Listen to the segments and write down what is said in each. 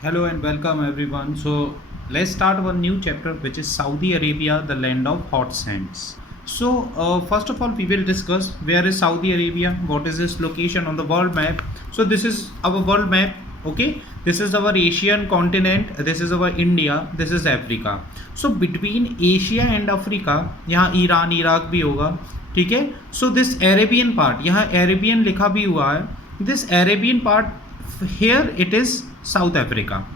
Hello and welcome everyone. So let's start one new chapter, which is Saudi Arabia, the land of hot sands. First of all, we will discuss where is Saudi Arabia, what is its location on the world map. So this is our world map. Okay, this is our Asian continent, this is our India, this is Africa. So between Asia and Africa, यहाँ Iran Iraq भी होगा. ठीक है. So this Arabian part, यहाँ Arabian लिखा भी हुआ है. This Arabian part, here it is South Africa,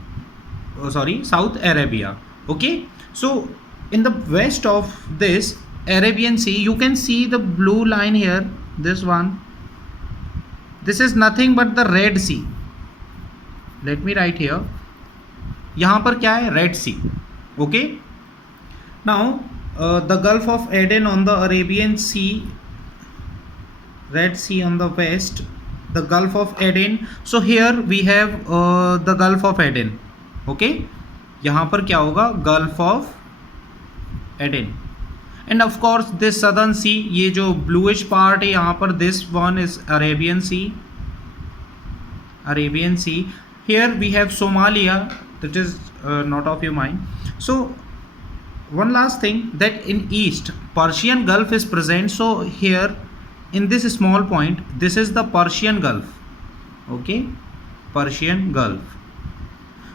South Arabia. Okay, so in the west of this Arabian Sea, you can see the blue line here, this one. This is nothing but the Red Sea. Let me write here. यहाँ पर क्या है? Red Sea. Okay, now the Gulf of Aden on the Arabian Sea, Red Sea on the west, the Gulf of Aden. So here we have the Gulf of Aden. Okay, यहाँ पर क्या होगा? Gulf of Aden. And of course this southern sea, ये जो bluish part है यहाँ पर, this one is Arabian Sea. Arabian Sea. Here we have Somalia, that is not of your mind. So one last thing, that in east Persian Gulf is present. So here in this small point, this is the Persian Gulf. Okay, Persian Gulf.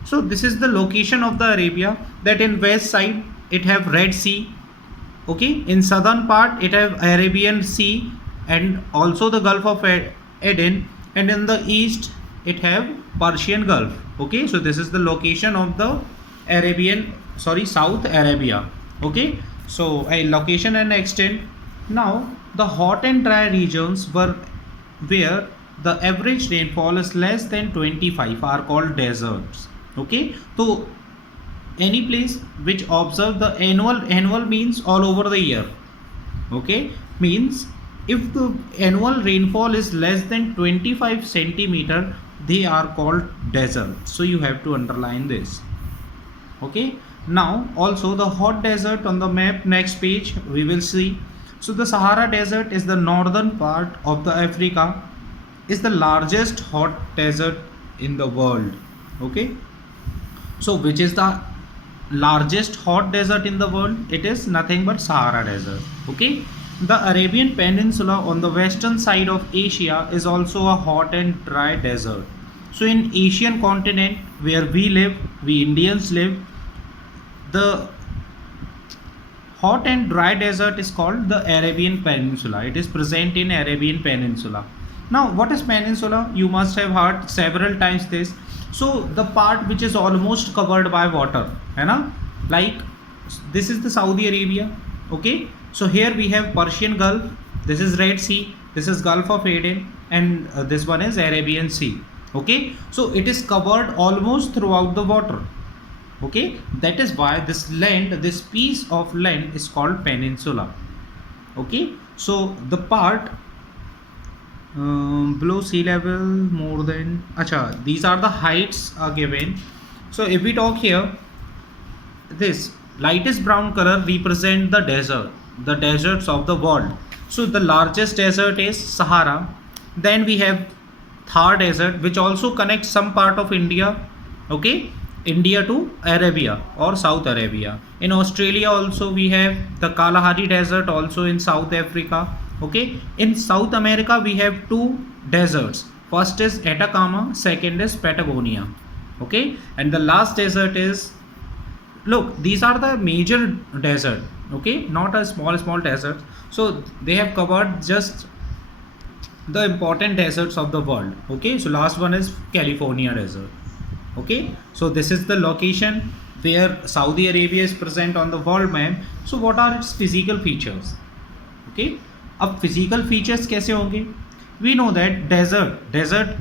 So this is the location of the Arabia, that in west side it have Red Sea. Okay, in southern part it have Arabian Sea and also the Gulf of Aden, and in the east it have Persian Gulf. Okay, so this is the location of the South Arabia. Okay, so a location and extent. Now the hot and dry regions were where the average rainfall is less than 25 are called deserts. Okay, so any place which observe the annual means all over the year. Okay, means if the annual rainfall is less than 25 centimeter, they are called desert. So you have to underline this. Okay, now also the hot desert on the map, next page we will see. So the Sahara Desert is the northern part of the Africa, is the largest hot desert in the world. Okay, so which is the largest hot desert in the world? It is nothing but Sahara Desert. Okay, the Arabian Peninsula on the western side of Asia is also a hot and dry desert. So in Asian continent where we live, we Indians live, the hot and dry desert is called the Arabian Peninsula. It is present in Arabian Peninsula. Now what is peninsula? You must have heard several times this. So the part which is almost covered by water, है ना? Like this is the Saudi Arabia. Okay, so here we have Persian Gulf, this is Red Sea, this is Gulf of Aden, and this one is Arabian Sea. Okay, so it is covered almost throughout the water. Okay, that is why this land, this piece of land is called peninsula. Okay, so the part below sea level more than, acha, these are the heights are given. So if we talk here, this lightest brown color represent the desert, the deserts of the world. So the largest desert is Sahara. Then we have Thar Desert, which also connects some part of India. Okay, India to Arabia or South Arabia. In Australia also we have the Kalahari Desert, also in South Africa. Okay, in South America we have two deserts. First is Atacama, second is Patagonia. Okay, and the last desert is, look, these are the major desert. Okay, not a small desert. So they have covered just the important deserts of the world. Okay, so last one is California desert. Okay, so this is the location where Saudi Arabia is present on the world map. So what are its physical features? Okay, अब physical features कैसे होंगे? We know that desert,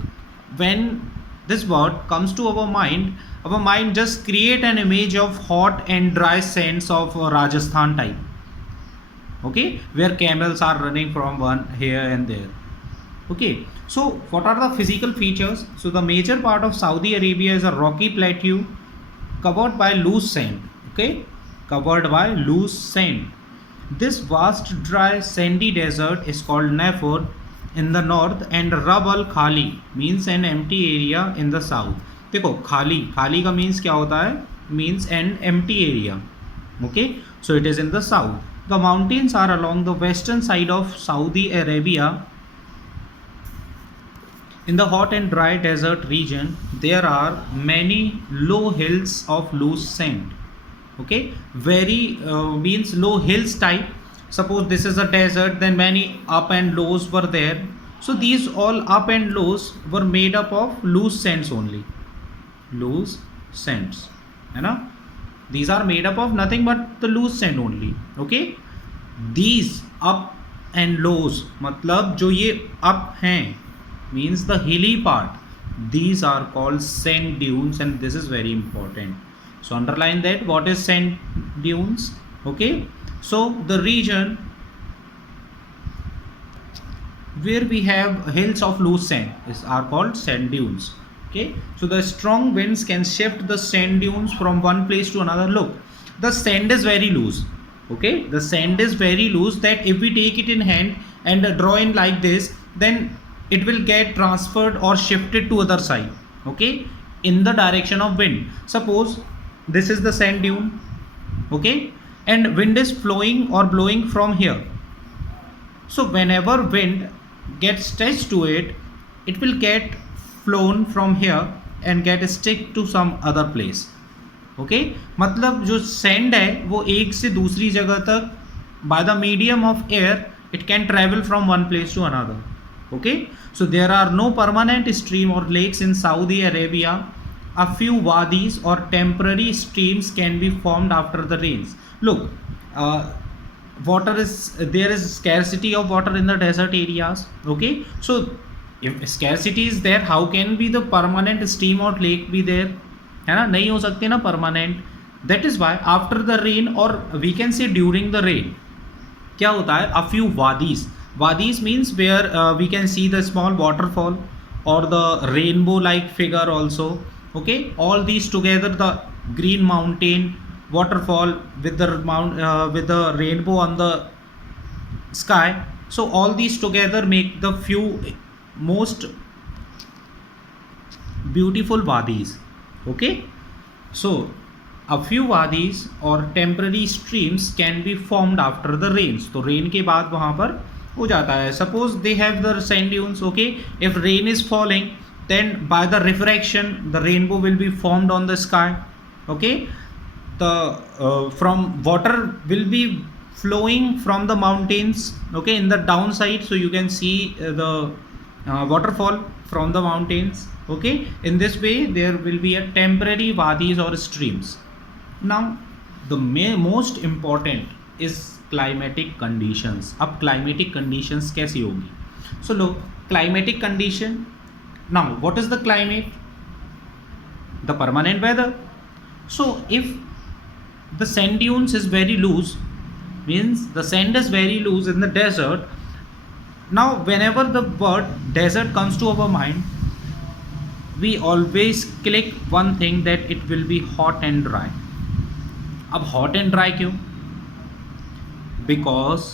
when this word comes to our mind just create an image of hot and dry sands of Rajasthan type. Okay, where camels are running from one here and there. Okay, so what are the physical features? So the major part of Saudi Arabia is a rocky plateau covered by loose sand. Okay, covered by loose sand. This vast dry sandy desert is called Nafur in the north and Rab al Khali means an empty area in the south. देखो खाली, खाली का means क्या होता है, means an empty area. Okay, so it is in the south. The mountains are along the western side of Saudi Arabia. In the hot and dry desert region, there are many low hills of loose sand. Okay, very means low hills type. Suppose this is a desert, then many up and lows were there. So these all up and lows were made up of loose sands only. Loose sands, है ना. These are made up of nothing but the loose sand only. Okay, these up and lows मतलब जो ये up हैं means the hilly part, these are called sand dunes, and this is very important. So underline that, what is sand dunes. Okay, so the region where we have hills of loose sand are called sand dunes. Okay, so the strong winds can shift the sand dunes from one place to another. Look, the sand is very loose. Okay, the sand is very loose that if we take it in hand and draw in like this, then it will get transferred or shifted to other side. Okay, in the direction of wind. Suppose this is the sand dune. Okay, and wind is flowing or blowing from here. So whenever wind gets touched to it, it will get flown from here and get stick to some other place. Okay, मतलब जो sand है वो एक से दूसरी जगह तक by the medium of air it can travel from one place to another. Okay, so there are no permanent stream or lakes in Saudi Arabia. A few wadis or temporary streams can be formed after the rains. Look, water is, there is scarcity of water in the desert areas. Okay, so if scarcity is there, how can be the permanent stream or lake be there, है ना, नहीं हो सकते ना permanent. That is why after the rain or we can say during the rain क्या होता है, a few wadis. Wadis means where we can see the small waterfall or the rainbow like figure also. Okay, all these together, the green mountain waterfall with the rainbow on the sky. So all these together make the few most beautiful wadis. Okay, so a few wadis or temporary streams can be formed after the rains. तो rain के बाद वहाँ पर हो जाता है. Suppose they have the sand dunes. Okay, if rain is falling, then by the refraction the rainbow will be formed on the sky. Okay, the from water will be flowing from the mountains. Okay, in the downside, so you can see the waterfall from the mountains. Okay, in this way there will be a temporary wadis or streams. Now the most important is climatic conditions. अब climatic conditions कैसी होगी. So look, climatic condition, now what is the climate, the permanent weather. So if the sand dunes is very loose, means the sand is very loose in the desert. Now whenever the word desert comes to our mind, we always click one thing, that it will be hot and dry. अब hot and dry क्यों? Because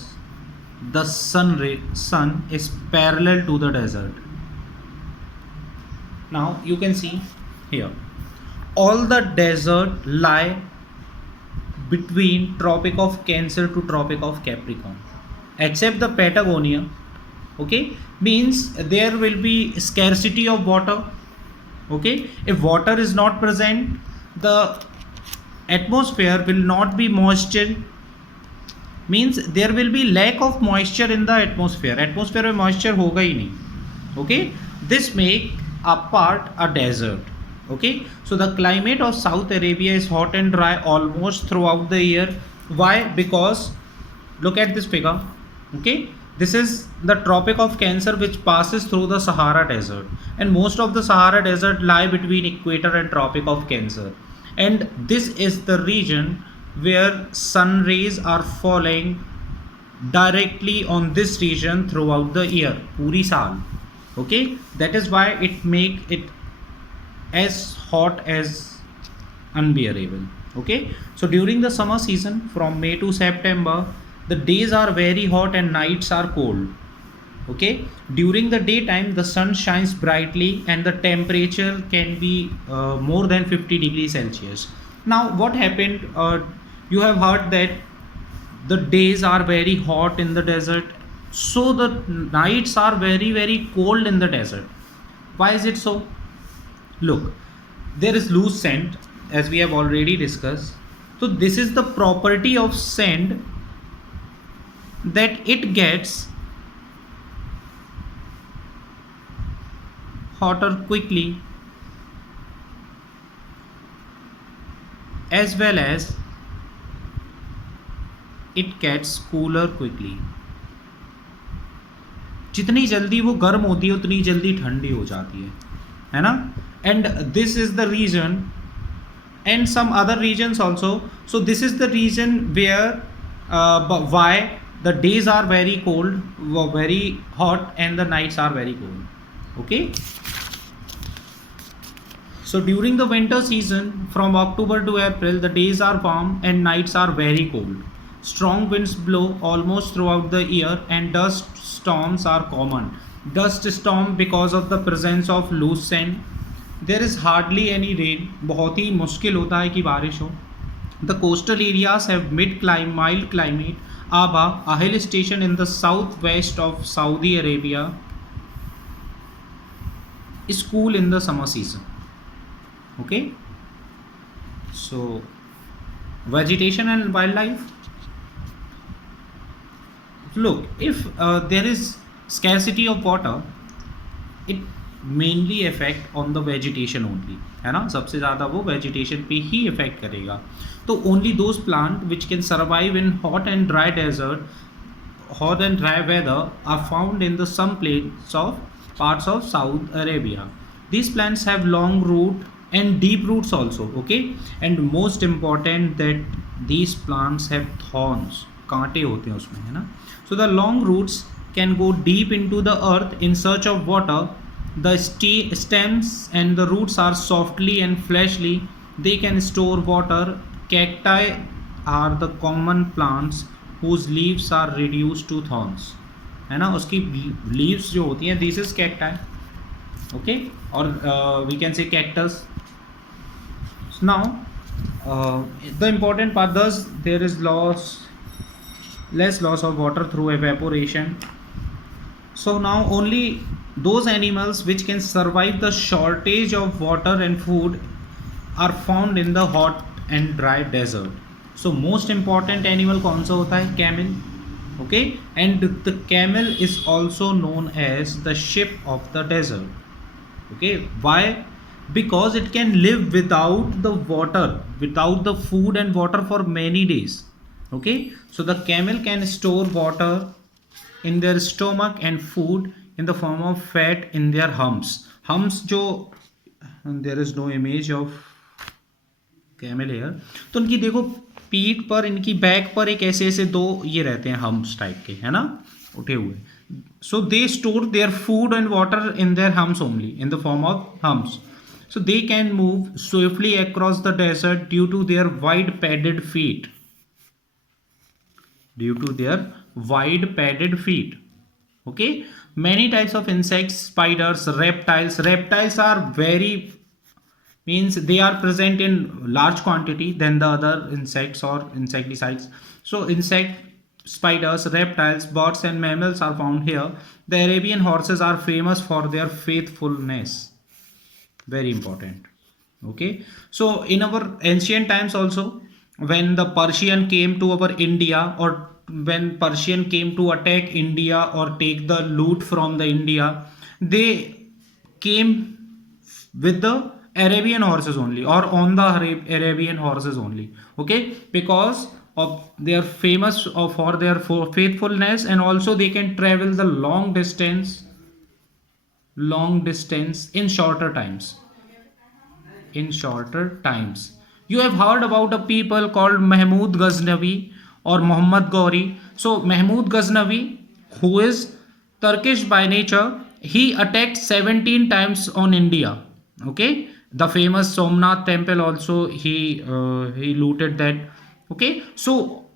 the sun is parallel to the desert. Now you can see here, all the desert lie between Tropic of Cancer to Tropic of Capricorn, except the Patagonia. Okay, means there will be scarcity of water. Okay, if water is not present, the atmosphere will not be moisture, means there will be lack of moisture in the atmosphere. Atmosphere में moisture होगा ही नहीं. Okay, this make a part a desert. Okay, so the climate of South Arabia is hot and dry almost throughout the year. Why? Because look at this figure. Okay, this is the Tropic of Cancer, which passes through the Sahara Desert, and most of the Sahara Desert lie between equator and Tropic of Cancer, and this is the region where sun rays are falling directly on this region throughout the year, पूरी साल. Okay, that is why it make it as hot as unbearable. Okay, so during the summer season from May to September, the days are very hot and nights are cold. Okay, during the daytime the sun shines brightly and the temperature can be more than 50 degrees Celsius. Now what happened, you have heard that the days are very hot in the desert, so the nights are very very cold in the desert. Why is it so? Look, there is loose sand, as we have already discussed. So this is the property of sand, that it gets hotter quickly, as well as it gets cooler quickly. जितनी जल्दी वो गर्म होती है उतनी जल्दी ठंडी हो जाती है ना? And this is the reason, and some other regions also. So this is the reason where why the days are very cold, very hot, and the nights are very cold. Okay. So during the winter season, from October to April, the days are warm and nights are very cold. Strong winds blow almost throughout the year and dust storms are common. Dust storm because of the presence of loose sand. There is hardly any rain. बहुत ही मुश्किल होता है कि बारिश हो. The coastal areas have mild climate. Aba, a hill station in the southwest of Saudi Arabia, is cool in the summer season. Okay, so vegetation and wildlife. Look, if there is scarcity of water, it mainly affect on the vegetation only, है ना? सबसे ज़्यादा वो vegetation पे ही affect करेगा. तो only those plant which can survive in hot and dry desert, hot and dry weather, are found in the some parts of South Arabia. These plants have long root and deep roots also. Okay, and most important that these plants have thorns, कांटे होते हैं उसमें, है ना? So the long roots can go deep into the earth in search of water. The stems and the roots are softly and fleshy. They can store water. Cacti are the common plants whose leaves are reduced to thorns, है ना? उसकी leaves जो होती हैं, this is cacti. Okay, or we can say cactus. So now the important part, thus there is less loss of water through evaporation. So now only those animals which can survive the shortage of water and food are found in the hot and dry desert. So most important animal कौन सा होता है? Camel. Okay, and the camel is also known as the ship of the desert. Okay, why? Because it can live without the water, without the food and water for many days. Okay, so the camel can store water in their stomach and food in the form of fat in their humps. Humps जो, there is no image of camel here. तो उनकी देखो पीठ पर, इनकी back पर एक ऐसे ऐसे दो ये रहते हैं humps टाइप के, है ना, उठे हुए. So they store their food and water in their humps only, in the form of humps. So they can move swiftly across the desert due to their wide padded feet. Due to their wide padded feet. Okay, many types of insects, spiders, reptiles. Reptiles are very, means they are present in large quantity than the other insects or insecticides. So insect, spiders, reptiles, birds and mammals are found here. The Arabian horses are famous for their faithfulness. Very important. Okay, so in our ancient times also, when the Persian came to our India, or when Persian came to attack India or take the loot from the India, they came with the Arabian horses only, or on the Arabian horses only. Okay, because of their famous for their faithfulness, and also they can travel the long distance in shorter times. You have heard about a people called Mahmud Ghaznavi or Muhammad Ghori. So Mahmud Ghaznavi, who is Turkish by nature, he attacked 17 times on India. Okay, the famous Somnath temple also he looted that. Okay, so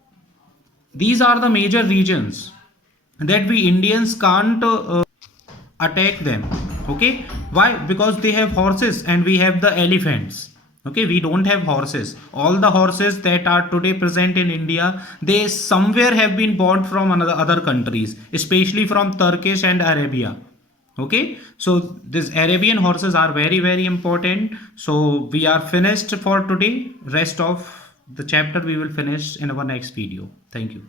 these are the major regions that we Indians can't attack them. Okay, why? Because they have horses and we have the elephants. Okay, we don't have horses. All the horses that are today present in India, they somewhere have been bought from another other countries, especially from Turkish and Arabia. Okay, so these Arabian horses are very very important. So we are finished for today. Rest of the chapter we will finish in our next video. Thank you.